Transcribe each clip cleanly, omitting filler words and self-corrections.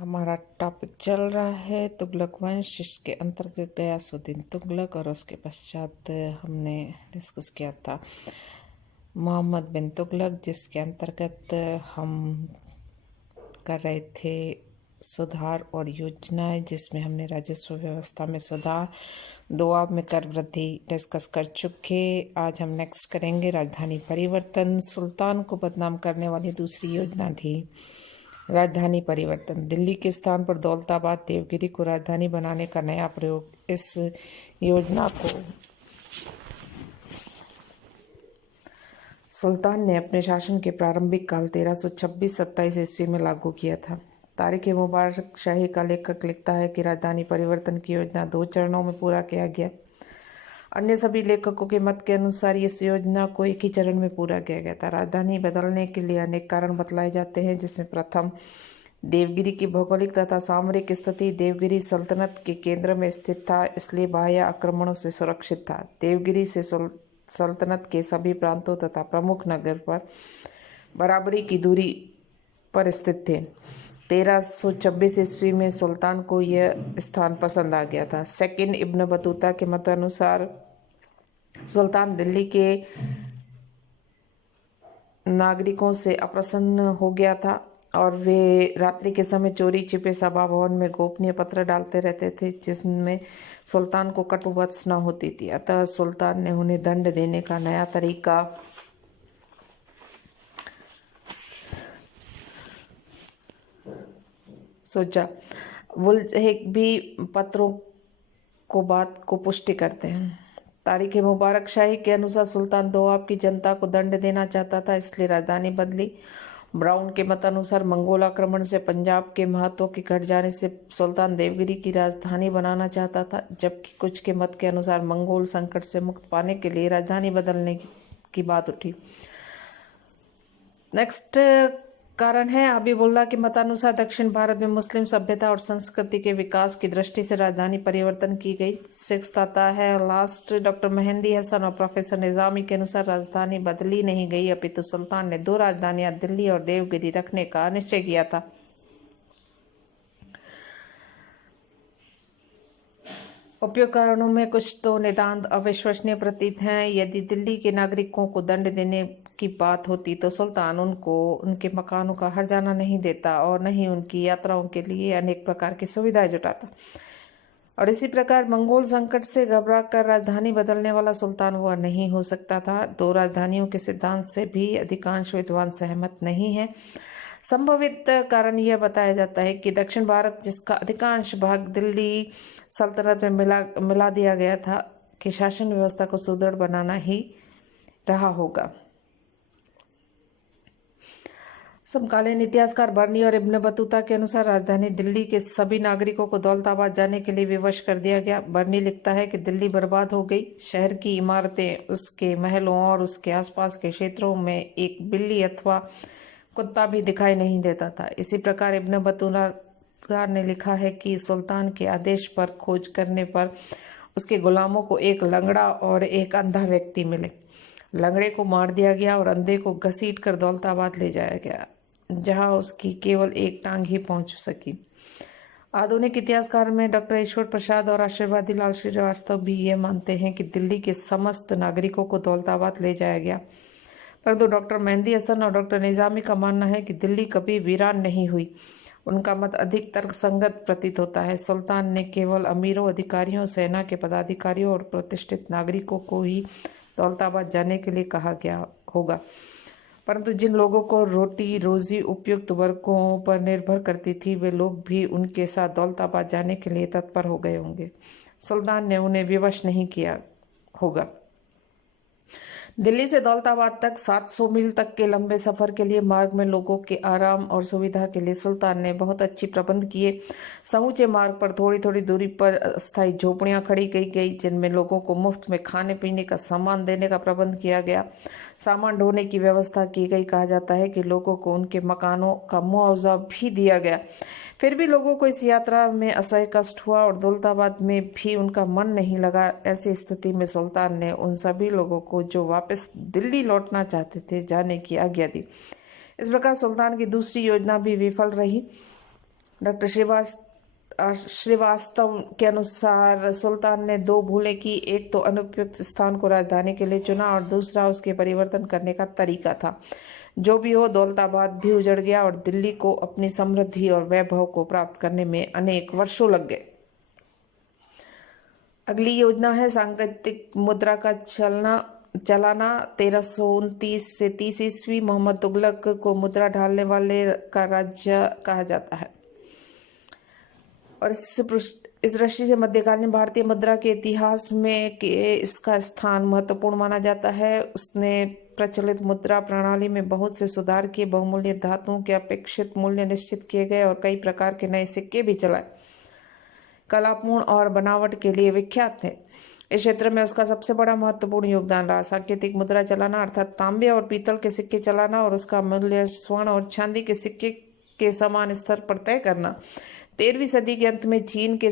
हमारा टॉपिक चल रहा है तुगलक वंश, जिसके अंतर्गत गयासुद्दीन तुगलक, और उसके पश्चात हमने डिस्कस किया था मोहम्मद बिन तुगलक, जिसके अंतर्गत हम कर रहे थे सुधार और योजनाएं, जिसमें हमने राजस्व व्यवस्था में सुधार, दोआब में कर वृद्धि डिस्कस कर चुके। आज हम नेक्स्ट करेंगे राजधानी परिवर्तन। सुल्तान को बदनाम करने वाली दूसरी योजना थी राजधानी परिवर्तन। दिल्ली के स्थान पर दौलताबाद देवगिरी को राजधानी बनाने का नया प्रयोग। इस योजना को सुल्तान ने अपने शासन के प्रारंभिक काल 1326-27 ईस्वी में लागू किया था। तारीख मुबारक शाही का लेखक लिखता है कि राजधानी परिवर्तन की योजना 2 चरणों में पूरा किया गया। अन्य सभी लेखकों के मत के अनुसार इस योजना को एक ही चरण में पूरा किया गया था। राजधानी बदलने के लिए अनेक कारण बतलाए जाते हैं, जिसमें प्रथम, देवगिरी की भौगोलिक तथा सामरिक स्थिति। देवगिरी सल्तनत के केंद्र में स्थित था, इसलिए बाह्य आक्रमणों से सुरक्षित था। देवगिरी से सल्तनत के सभी प्रांतों तथा प्रमुख नगर पर बराबरी की दूरी पर स्थित थे। 1326 ईस्वी में सुल्तान को यह स्थान पसंद आ गया था। सेकंड, इब्न बतूता के मत अनुसार सुल्तान दिल्ली के नागरिकों से अप्रसन्न हो गया था और वे रात्रि के समय चोरी छिपे सभा भवन में गोपनीय पत्र डालते रहते थे, जिसमें सुल्तान को कटुवत्सना होती थी। अतः सुल्तान ने उन्हें दंड देने का नया तरीका सोचा। वुल्जहेक भी पत्रों को बात को पुष्टि करते हैं। तारीख मुबारक शाही के अनुसार सुल्तान दोआब की जनता को दंड देना चाहता था, इसलिए राजधानी बदली। ब्राउन के मत अनुसार मंगोल आक्रमण से पंजाब के महत्व के घट जाने से सुल्तान देवगिरी की राजधानी बनाना चाहता था, जबकि कुछ के मत के अनुसार मंगोल संकट से मुक्त पाने के लिए राजधानी बदलने की बात उठी। नेक्स्ट कारण है हबीबुल्लाह के मतानुसार दक्षिण भारत में मुस्लिम सभ्यता और संस्कृति के विकास की दृष्टि से राजधानी परिवर्तन की गई। सिक्स आता है लास्ट, डॉक्टर मेहंदी हसन और प्रोफेसर निजामी के अनुसार राजधानी बदली नहीं गई, अपितु सुल्तान ने 2 राजधानियां दिल्ली और देवगिरी रखने का निश्चय किया था। उपयुक्त कारणों में कुछ तो नितांत अविश्वसनीय प्रतीत हैं। यदि दिल्ली के नागरिकों को दंड देने की बात होती तो सुल्तान उनको उनके मकानों का हर्जाना नहीं देता और न ही उनकी यात्राओं के लिए अनेक प्रकार की सुविधाएं जुटाता। और इसी प्रकार मंगोल संकट से घबरा कर राजधानी बदलने वाला सुल्तान वह नहीं हो सकता था। 2 राजधानियों के सिद्धांत से भी अधिकांश विद्वान सहमत नहीं है। संभावित कारण यह बताया जाता है कि दक्षिण भारत, जिसका अधिकांश भाग दिल्ली सल्तनत में मिला दिया गया था, कि शासन व्यवस्था को सुदृढ़ बनाना ही रहा होगा। समकालीन इतिहासकार बर्नी और इब्न बतूता के अनुसार राजधानी दिल्ली के सभी नागरिकों को दौलताबाद जाने के लिए विवश कर दिया गया। बर्नी लिखता है कि दिल्ली बर्बाद हो गई। शहर की इमारतें, उसके महलों और उसके आसपास के क्षेत्रों में एक बिल्ली अथवा कुत्ता भी दिखाई नहीं देता था। इसी प्रकार इब्न बतूता ने लिखा है कि सुल्तान के आदेश पर खोज करने पर उसके गुलामों को एक लंगड़ा और एक अंधा व्यक्ति मिले। लंगड़े को मार दिया गया और अंधे को घसीट कर दौलताबाद ले जाया गया, जहां उसकी केवल एक टांग ही पहुंच सकी। आधुनिक इतिहासकार में डॉक्टर ईश्वर प्रसाद और आशीर्वादी लाल श्रीवास्तव भी ये मानते हैं कि दिल्ली के समस्त नागरिकों को दौलताबाद ले जाया गया, परंतु डॉक्टर मेहंदी हसन और डॉक्टर निजामी का मानना है कि दिल्ली कभी वीरान नहीं हुई। उनका मत अधिक तर्कसंगत प्रतीत होता है। सुल्तान ने केवल अमीरों, अधिकारियों, सेना के पदाधिकारियों और प्रतिष्ठित नागरिकों को ही दौलताबाद जाने के लिए कहा गया होगा, परंतु जिन लोगों को रोटी रोजी उपयुक्त वर्गों पर निर्भर करती थी, वे लोग भी उनके साथ दौलताबाद जाने के लिए तत्पर हो गए होंगे। सुल्तान ने उन्हें विवश नहीं किया होगा। दिल्ली से दौलताबाद तक 700 मील तक के लंबे सफर के लिए मार्ग में लोगों के आराम और सुविधा के लिए सुल्तान ने बहुत अच्छी प्रबंध किए। समूचे मार्ग पर थोड़ी थोड़ी दूरी पर अस्थायी झोपड़ियां खड़ी की गई, जिनमें लोगों को मुफ्त में खाने पीने का सामान देने का प्रबंध किया गया। सामान ढोने की व्यवस्था की गई। कहा जाता है कि लोगों को उनके मकानों का मुआवजा भी दिया गया। फिर भी लोगों को इस यात्रा में असह्य कष्ट हुआ और दौलताबाद में भी उनका मन नहीं लगा। ऐसी स्थिति में सुल्तान ने उन सभी लोगों को जो वापस दिल्ली लौटना चाहते थे, जाने की आज्ञा दी। इस प्रकार सुल्तान की दूसरी योजना भी विफल रही। डॉक्टर श्रीवास्तव के अनुसार सुल्तान ने दो भूलें की। एक तो अनुपयुक्त स्थान को राजधानी के लिए चुना और दूसरा उसके परिवर्तन करने का तरीका था। जो भी हो, दौलताबाद भी उजड़ गया और दिल्ली को अपनी समृद्धि और वैभव को प्राप्त करने में अनेक वर्षों लग गए। अगली योजना है सांकेतिक मुद्रा का चलाना। 1329 से 30 ईस्वी मोहम्मद तुगलक को मुद्रा ढालने वाले का राज्य कहा जाता है और इस दृष्टि से मध्यकालीन भारतीय मुद्रा के इतिहास में इसका स्थान महत्वपूर्ण माना जाता है। उसने प्रचलित मुद्रा प्रणाली में बहुत से सुधार किए, बहुमूल्य धातुओं के अपेक्षित मूल्य निश्चित किए गए और कई प्रकार के नए सिक्के भी चलाए। कलापूर्ण और बनावट के लिए विख्यात थे। इस क्षेत्र में उसका सबसे बड़ा महत्वपूर्ण योगदान रहा। सांकेतिक मुद्रा चलाना अर्थात तांबे और पीतल के सिक्के चलाना और उसका मूल्य स्वर्ण और चांदी के सिक्के के समान स्तर पर तय करना। 13वीं सदी के अंत में चीन के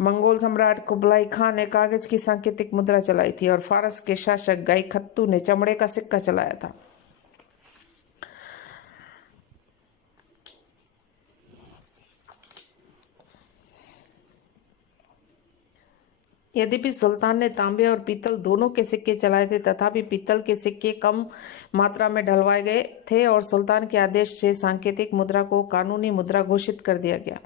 मंगोल सम्राट कुबलाई खान ने कागज की सांकेतिक मुद्रा चलाई थी और फारस के शासक गाई खत्तू ने चमड़े का सिक्का चलाया था। यद्यपि सुल्तान ने तांबे और पीतल दोनों के सिक्के चलाए थे, तथापि पीतल के सिक्के कम मात्रा में ढलवाए गए थे और सुल्तान के आदेश से सांकेतिक मुद्रा को कानूनी मुद्रा घोषित कर दिया गया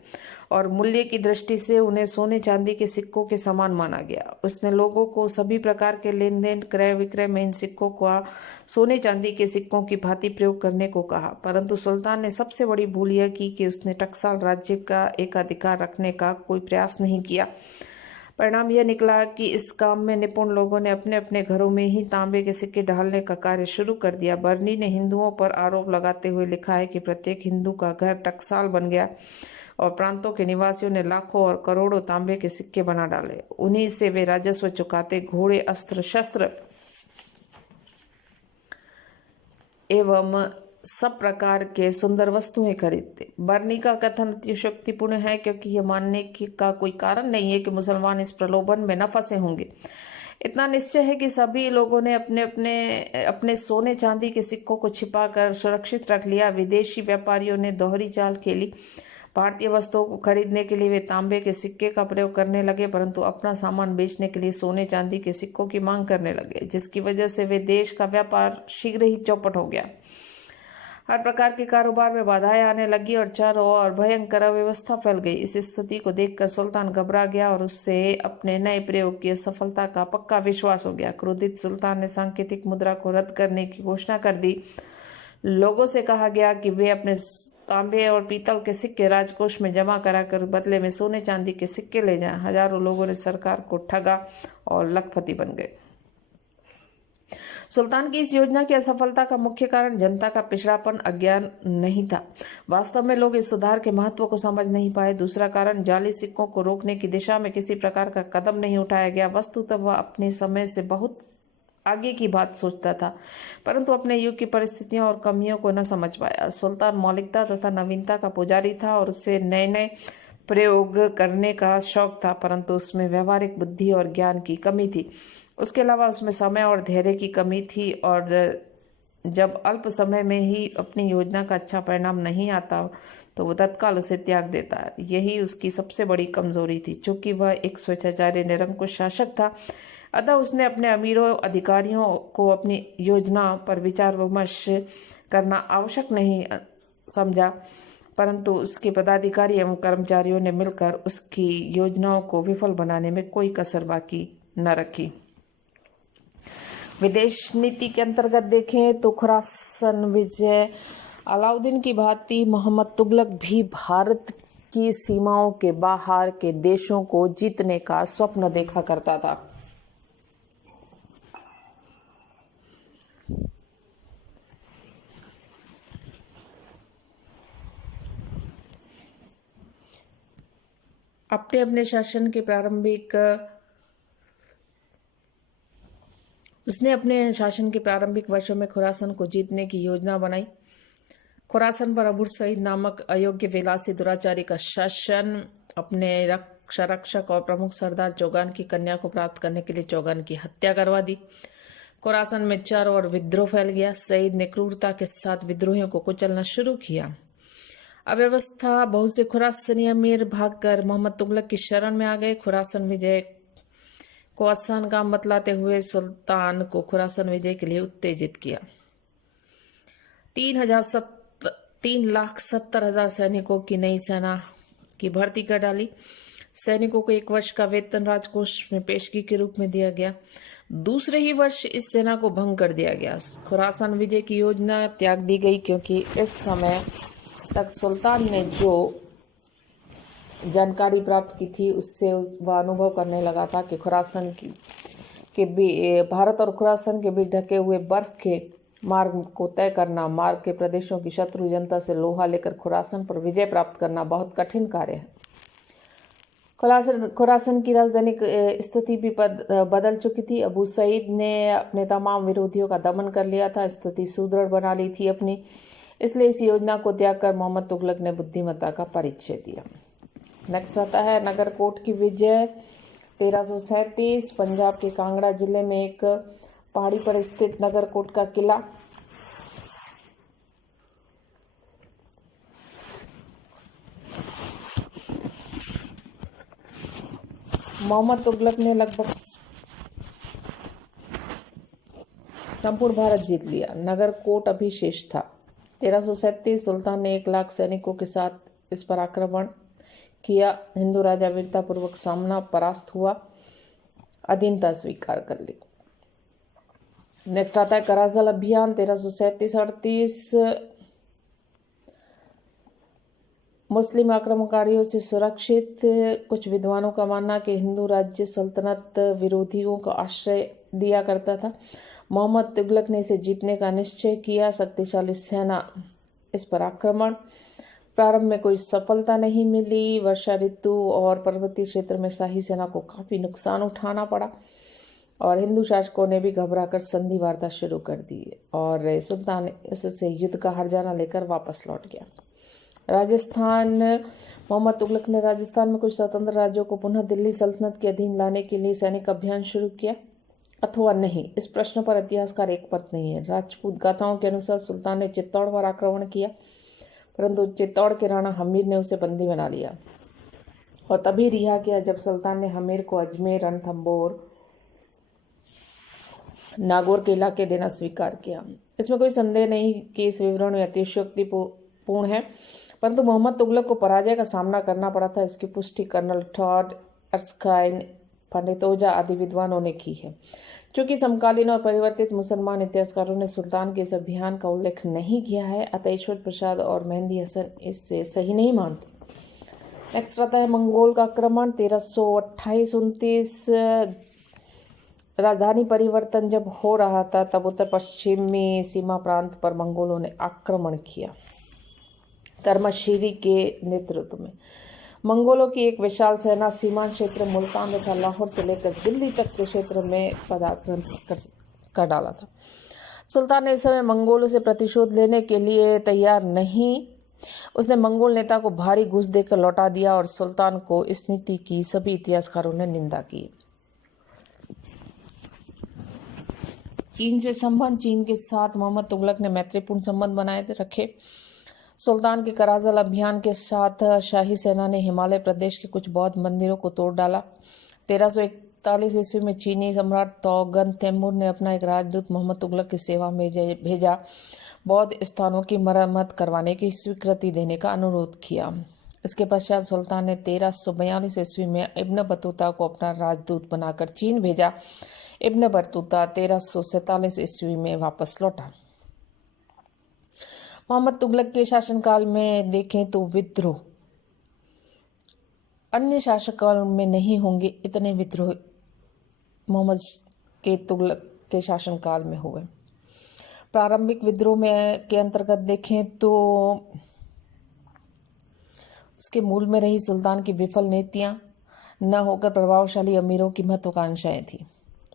और मूल्य की दृष्टि से उन्हें सोने चांदी के सिक्कों के समान माना गया। उसने लोगों को सभी प्रकार के लेन देन, क्रय विक्रय में इन सिक्कों का सोने चांदी के सिक्कों की भांति प्रयोग करने को कहा। परंतु सुल्तान ने सबसे बड़ी भूल यह की कि उसने टकसाल राज्य का एकाधिकार रखने का कोई प्रयास नहीं किया। परिणाम यह निकला कि इस काम में निपुण लोगों ने अपने अपने घरों में ही तांबे के सिक्के ढालने का कार्य शुरू कर दिया। बर्नी ने हिंदुओं पर आरोप लगाते हुए लिखा है कि प्रत्येक हिंदू का घर टकसाल बन गया और प्रांतों के निवासियों ने लाखों और करोड़ों तांबे के सिक्के बना डाले। उन्हीं से वे राजस्व चुकाते, घोड़े, अस्त्र शस्त्र एवं सब प्रकार के सुंदर वस्तुएं खरीदते। बर्नी का कथन अतिशयोक्तिपूर्ण है क्योंकि यह मानने का कोई कारण नहीं है कि मुसलमान इस प्रलोभन में न फंसे होंगे। इतना निश्चय है कि सभी लोगों ने अपने सोने चांदी के सिक्कों को छिपाकर सुरक्षित रख लिया। विदेशी व्यापारियों ने दोहरी चाल खेली। भारतीय वस्तुओं को खरीदने के लिए वे तांबे के सिक्के का प्रयोग करने लगे, परंतु अपना सामान बेचने के लिए सोने चांदी के सिक्कों की मांग करने लगे, जिसकी वजह से वे देश का व्यापार शीघ्र ही चौपट हो गया। हर प्रकार के कारोबार में बाधाएं आने लगी और चारों ओर भयंकर अव्यवस्था फैल गई। इस स्थिति को देखकर सुल्तान घबरा गया और उससे अपने नए प्रयोग की सफलता का पक्का विश्वास हो गया। क्रोधित सुल्तान ने सांकेतिक मुद्रा को रद्द करने की घोषणा कर दी। लोगों से कहा गया कि वे अपने तांबे और पीतल के सिक्के राजकोष में जमा कराकर बदले में सोने चांदी के सिक्के ले जाएं। हजारों लोगों ने सरकार को ठगा और लखपति बन गए। सुल्तान की इस योजना की असफलता का मुख्य कारण जनता का पिछड़ापन, अज्ञान नहीं था। वास्तव में लोग इस सुधार के महत्व को समझ नहीं पाए। दूसरा कारण, जाली सिक्कों को रोकने की दिशा में किसी प्रकार का कदम नहीं उठाया गया। वस्तुतः वह अपने समय से बहुत आगे की बात सोचता था, परंतु अपने युग की परिस्थितियों और कमियों को न समझ पाया। सुल्तान मौलिकता तथा नवीनता का पुजारी था और उसे नए नए प्रयोग करने का शौक था, परंतु उसमें व्यवहारिक बुद्धि और ज्ञान की कमी थी। उसके अलावा उसमें समय और धैर्य की कमी थी और जब अल्प समय में ही अपनी योजना का अच्छा परिणाम नहीं आता तो वो तत्काल उसे त्याग देता है। यही उसकी सबसे बड़ी कमजोरी थी। चूंकि वह एक स्वेच्छाचारी निरंकुश शासक था, अतः उसने अपने अमीरों अधिकारियों को अपनी योजना पर विचार विमर्श करना आवश्यक नहीं समझा, परंतु उसके पदाधिकारी एवं कर्मचारियों ने मिलकर उसकी योजनाओं को विफल बनाने में कोई कसर बाकी न रखी। विदेश नीति के अंतर्गत देखें तो खुरासन विजय अलाउद्दीन की भांति मोहम्मद तुगलक भी भारत की सीमाओं के बाहर के देशों को जीतने का स्वप्न देखा करता था। उसने अपने शासन के प्रारंभिक वर्षों में खुरासन को जीतने की योजना बनाई। खुरासन पर अबू सईद नामक अयोग्य विलासी दुराचारी का शासन अपने रक्षक और प्रमुख सरदार चौगान की कन्या को प्राप्त करने के लिए चौगान की हत्या करवा दी। खुरासन में चारों ओर विद्रोह फैल गया। सईद ने क्रूरता के साथ विद्रोहियों को कुचलना शुरू किया। अव्यवस्था, बहुत से खुरासनी अमीर भागकर मोहम्मद तुगलक की शरण में आ गए। खुरासन विजय को आसान काम बतलाते हुए सुल्तान को खुरासन विजय के लिए उत्तेजित किया। 3,70,000 सैनिकों की नई सेना की भर्ती कर डाली। सैनिकों को 1 वर्ष का वेतन राजकोष में पेशगी के रूप में दिया गया। दूसरे ही वर्ष इस सेना को भंग कर दिया गया। खुरासान विजय की योजना त्याग दी गई, क्योंकि इस समय तक सुल्तान ने जो जानकारी प्राप्त की थी उससे वह अनुभव करने लगा था कि खुरासान के भारत और खुरासान के बीच ढके हुए बर्फ के मार्ग को तय करना, मार्ग के प्रदेशों की शत्रु जनता से लोहा लेकर खुरासान पर विजय प्राप्त करना बहुत कठिन कार्य है। खुरासान की राजधानी स्थिति भी बदल चुकी थी। अबू सईद ने अपने तमाम विरोधियों का दमन कर लिया था, स्थिति सुदृढ़ बना ली थी अपनी। इसलिए इस योजना को त्याग कर मोहम्मद तुगलक ने बुद्धिमत्ता का परिचय दिया। नेक्स्ट आता है नगरकोट की विजय। 1337 पंजाब के कांगड़ा जिले में एक पहाड़ी पर स्थित नगरकोट का किला मोहम्मद तुगलक ने लगभग संपूर्ण भारत जीत लिया। नगरकोट अभी शेष था। 1337 सुल्तान ने 1 लाख सैनिकों के साथ इस पर आक्रमण किया। हिंदू राजा वीरतापूर्वक सामना परास्त हुआ, अधीनता स्वीकार कर ली। नेक्स्ट आता है कराजल अभियान। 1337-38 मुस्लिम आक्रमणकारियों से सुरक्षित। कुछ विद्वानों का मानना कि हिंदू राज्य सल्तनत विरोधियों को आश्रय दिया करता था। मोहम्मद तुगलक ने इसे जीतने का निश्चय किया। शक्तिशाली सेना इस पर आक्रमण। प्रारंभ में कोई सफलता नहीं मिली। वर्षा ऋतु और पर्वतीय क्षेत्र में शाही सेना को काफी नुकसान उठाना पड़ा और हिंदू शासकों ने भी घबराकर संधि वार्ता शुरू कर दी और सुल्तान इससे युद्ध का हर्जाना लेकर वापस लौट गया। राजस्थान। मोहम्मद तुगलक ने राजस्थान में कुछ स्वतंत्र राज्यों को पुनः दिल्ली सल्तनत के अधीन लाने के लिए सैनिक अभियान शुरू किया अथवा नहीं, इस प्रश्न पर इतिहासकार एक मत नहीं है। राजपूत गाथाओं के अनुसार सुल्तान ने चित्तौड़ पर आक्रमण किया, परंतु चित्तौड़ के राणा हमीर ने उसे बंदी बना लिया और तभी रिहा किया जब सुल्तान ने हमीर को अजमेर, रणथंभौर, नागौर के इलाके देना स्वीकार किया। इसमें कोई संदेह नहीं कि इस विवरण में अतिशयोक्तिपूर्ण है, परंतु मोहम्मद तुगलक को पराजय का सामना करना पड़ा था। इसकी पुष्टि कर्नल टॉड, अर्स्काइन, पंडित ओझा आदि विद्वानों ने की है। चूंकि समकालीन और परिवर्तित मुसलमान इतिहासकारों ने सुल्तान के इस अभियान का उल्लेख नहीं किया है, अतः ईश्वर प्रसाद और मेहंदी हसन इससे सही नहीं मानते। नेक्स्ट आता है मंगोल का आक्रमण। 1328-29 राजधानी परिवर्तन जब हो रहा था तब उत्तर पश्चिमी सीमा प्रांत पर मंगोलों ने आक्रमण किया। तरमशीरी के नेतृत्व में मंगोलों की एक विशाल सेना सीमांत क्षेत्र मुल्तान तथा लाहौर से लेकर दिल्ली तक के क्षेत्र में पदार्पण कर डाला था। सुल्तान ने इस समय मंगोलों से प्रतिशोध लेने के लिए तैयार नहीं। उसने मंगोल नेता को भारी घूस देकर लौटा दिया और सुल्तान को इस नीति की सभी इतिहासकारों ने निंदा की। चीन से संबंध। चीन के साथ मोहम्मद तुगलक ने मैत्रीपूर्ण संबंध बनाए रखे। सुल्तान के कराजल अभियान के साथ शाही सेना ने हिमालय प्रदेश के कुछ बौद्ध मंदिरों को तोड़ डाला। 1341 ईस्वी में चीनी सम्राट तौगन तैमूर ने अपना एक राजदूत मोहम्मद तुगलक की सेवा में भेजा, बौद्ध स्थानों की मरम्मत करवाने की स्वीकृति देने का अनुरोध किया। इसके पश्चात सुल्तान ने 1342 ईस्वी में इब्न बतूता को अपना राजदूत बनाकर चीन भेजा। इब्न बतूता 1347 ईस्वी में वापस लौटा। मोहम्मद तुगलक के शासनकाल में देखें तो विद्रोह अन्य शासकों में नहीं होंगे, इतने विद्रोह मोहम्मद के तुगलक के शासनकाल में हुए। प्रारंभिक विद्रोह में के अंतर्गत देखें तो उसके मूल में रही सुल्तान की विफल नीतियां न होकर प्रभावशाली अमीरों की महत्वाकांक्षाएं थी।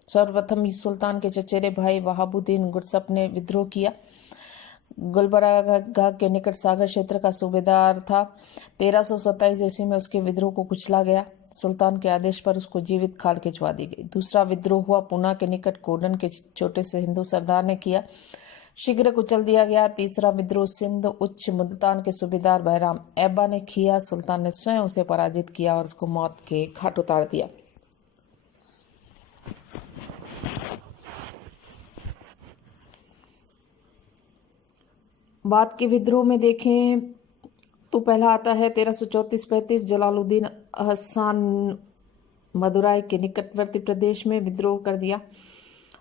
सर्वप्रथम सुल्तान के चचेरे भाई वहाबुद्दीन गुरसप ने विद्रोह किया। गुलबर्गा के निकट सागर क्षेत्र का सूबेदार था। 1327 ईस्वी में उसके विद्रोह को कुचला गया। सुल्तान के आदेश पर उसको जीवित खाल खिंचवा दी गई। दूसरा विद्रोह हुआ पुणे के निकट कोडन के छोटे से हिंदू सरदार ने किया। शीघ्र कुचल दिया गया। तीसरा विद्रोह सिंध उच्च मुल्तान के सूबेदार बहराम ऐबा ने किया। सुल्तान ने स्वयं उसे पराजित किया और उसको मौत के घाट उतार दिया। बाद के विद्रोह में देखें तो पहला आता है 1334-35 जलालुद्दीन अहसान मदुराई के निकटवर्ती प्रदेश में विद्रोह कर दिया।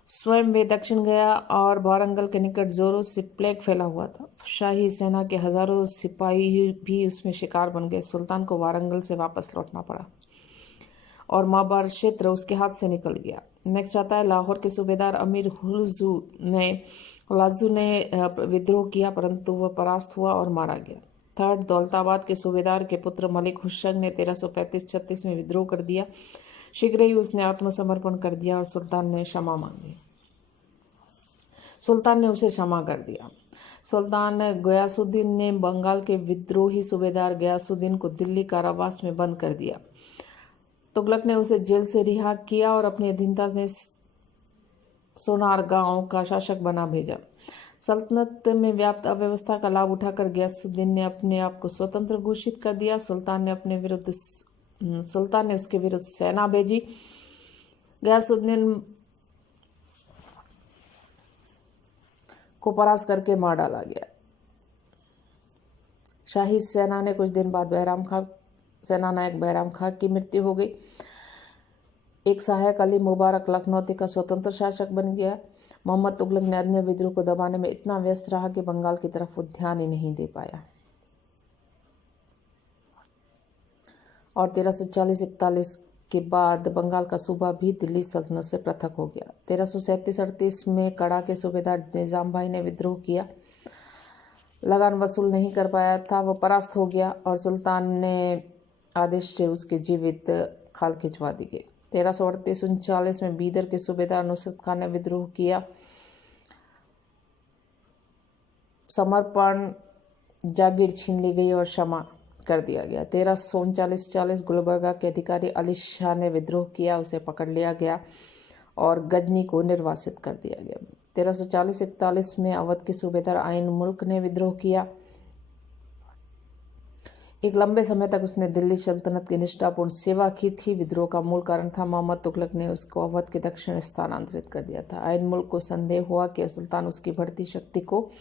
स्वयं वे दक्षिण गया और वारंगल के निकट जोरों से प्लेग फैला हुआ था। शाही सेना के हजारों सिपाही भी उसमें शिकार बन गए। सुल्तान को वारंगल से वापस लौटना पड़ा और माबार क्षेत्र उसके हाथ से निकल गया। नेक्स्ट आता है लाहौर के सूबेदार अमीर हुलाजू ने विद्रोह किया, परंतु वह परास्त हुआ और मारा गया। थर्ड, दौलताबाद के सूबेदार के पुत्र मलिक हुशंग ने 1335-36 में विद्रोह कर दिया। शीघ्र ही उसने आत्मसमर्पण कर दिया और सुल्तान ने क्षमा मांगी। सुल्तान ने उसे क्षमा कर दिया। सुल्तान गयासुद्दीन ने बंगाल के विद्रोही सूबेदार गयासुद्दीन को दिल्ली कारावास में बंद कर दिया। तुगलक ने उसे जेल से रिहा किया और अपनी अधीनता से सोनार गांव का शासक बना भेजा। सल्तनत में व्याप्त अव्यवस्था का लाभ उठाकर गयासुद्दीन ने अपने आप को स्वतंत्र घोषित कर दिया। सुल्तान ने उसके विरुद्ध सेना भेजी। गयासुद्दीन को परास्त करके मार डाला गया। शाही सेना ने कुछ दिन बाद सेनानायक बहराम खां की मृत्यु हो गई। एक सहायक अली मुबारक लखनौती का स्वतंत्र शासक बन गया। मोहम्मद तुगलक ने अन्य विद्रोह को दबाने में इतना व्यस्त रहा कि बंगाल की तरफ वो ध्यान ही नहीं दे पाया। और 1340-41 के बाद बंगाल का सूबा भी दिल्ली सल्तनत से पृथक हो गया। 1337-38 में कड़ा के सूबेदार निजाम भाई ने विद्रोह किया। लगान वसूल नहीं कर पाया था, वो परास्त हो गया और सुल्तान ने आदेश से उसके जीवित खाल खिंचवा दी गई। 1338-39 में बीदर के सूबेदार नुसरत खान ने विद्रोह किया। समर्पण जागीर छीन ली गई और क्षमा कर दिया गया। 1339-40 गुलबर्गा के अधिकारी अली शाह ने विद्रोह किया, उसे पकड़ लिया गया और गजनी को निर्वासित कर दिया गया। 1340-41 में अवध के सूबेदार आइन मुल्क ने विद्रोह किया। एक लंबे समय तक उसने दिल्ली सल्तनत की निष्ठापूर्ण सेवा की थी। विद्रोह का मूल कारण था मोहम्मद तुगलक ने उसको अवध के दक्षिण स्थानांतरित कर दिया था। आइन मुल्क को संदेह हुआ कि सुल्तान उसकी बढ़ती शक्ति को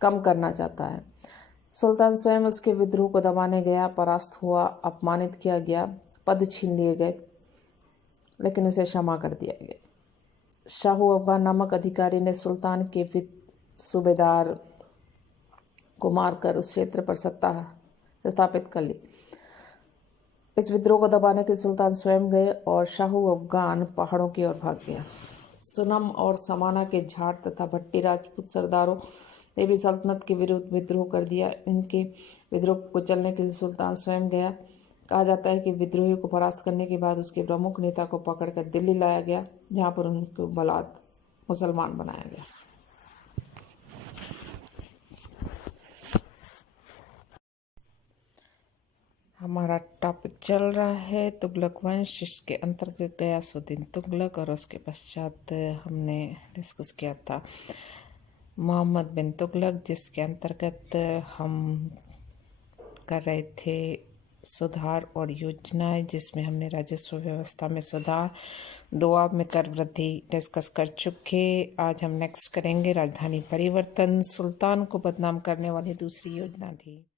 कम करना चाहता है। सुल्तान स्वयं उसके विद्रोह को दबाने गया, परास्त हुआ, अपमानित किया गया, पद छीन लिए गए, लेकिन उसे क्षमा कर दिया गया। शाहू अफगान नामक अधिकारी ने सुल्तान के सूबेदार को मारकर उस क्षेत्र पर सत्ता स्थापित कर ली। इस विद्रोह को दबाने के सुल्तान स्वयं गए और शाहू अफगान पहाड़ों की ओर भाग गया। सुनम और समाना के झाट तथा भट्टी राजपूत सरदारों ने भी सल्तनत के विरुद्ध विद्रोह कर दिया। इनके विद्रोह को कुचलने के लिए सुल्तान स्वयं गया। कहा जाता है कि विद्रोहियों को परास्त करने के बाद उसके प्रमुख नेता को पकड़कर दिल्ली लाया गया, जहां पर उनको बलात् मुसलमान बनाया गया। हमारा टॉपिक चल रहा है तुगलक वंश, जिसके अंतर्गत गयासुद्दीन तुगलक और उसके पश्चात हमने डिस्कस किया था मोहम्मद बिन तुगलक, जिसके अंतर्गत हम कर रहे थे सुधार और योजनाएं, जिसमें हमने राजस्व व्यवस्था में सुधार, दोआब में कर वृद्धि डिस्कस कर चुके। आज हम नेक्स्ट करेंगे राजधानी परिवर्तन। सुल्तान को बदनाम करने वाली दूसरी योजना थी।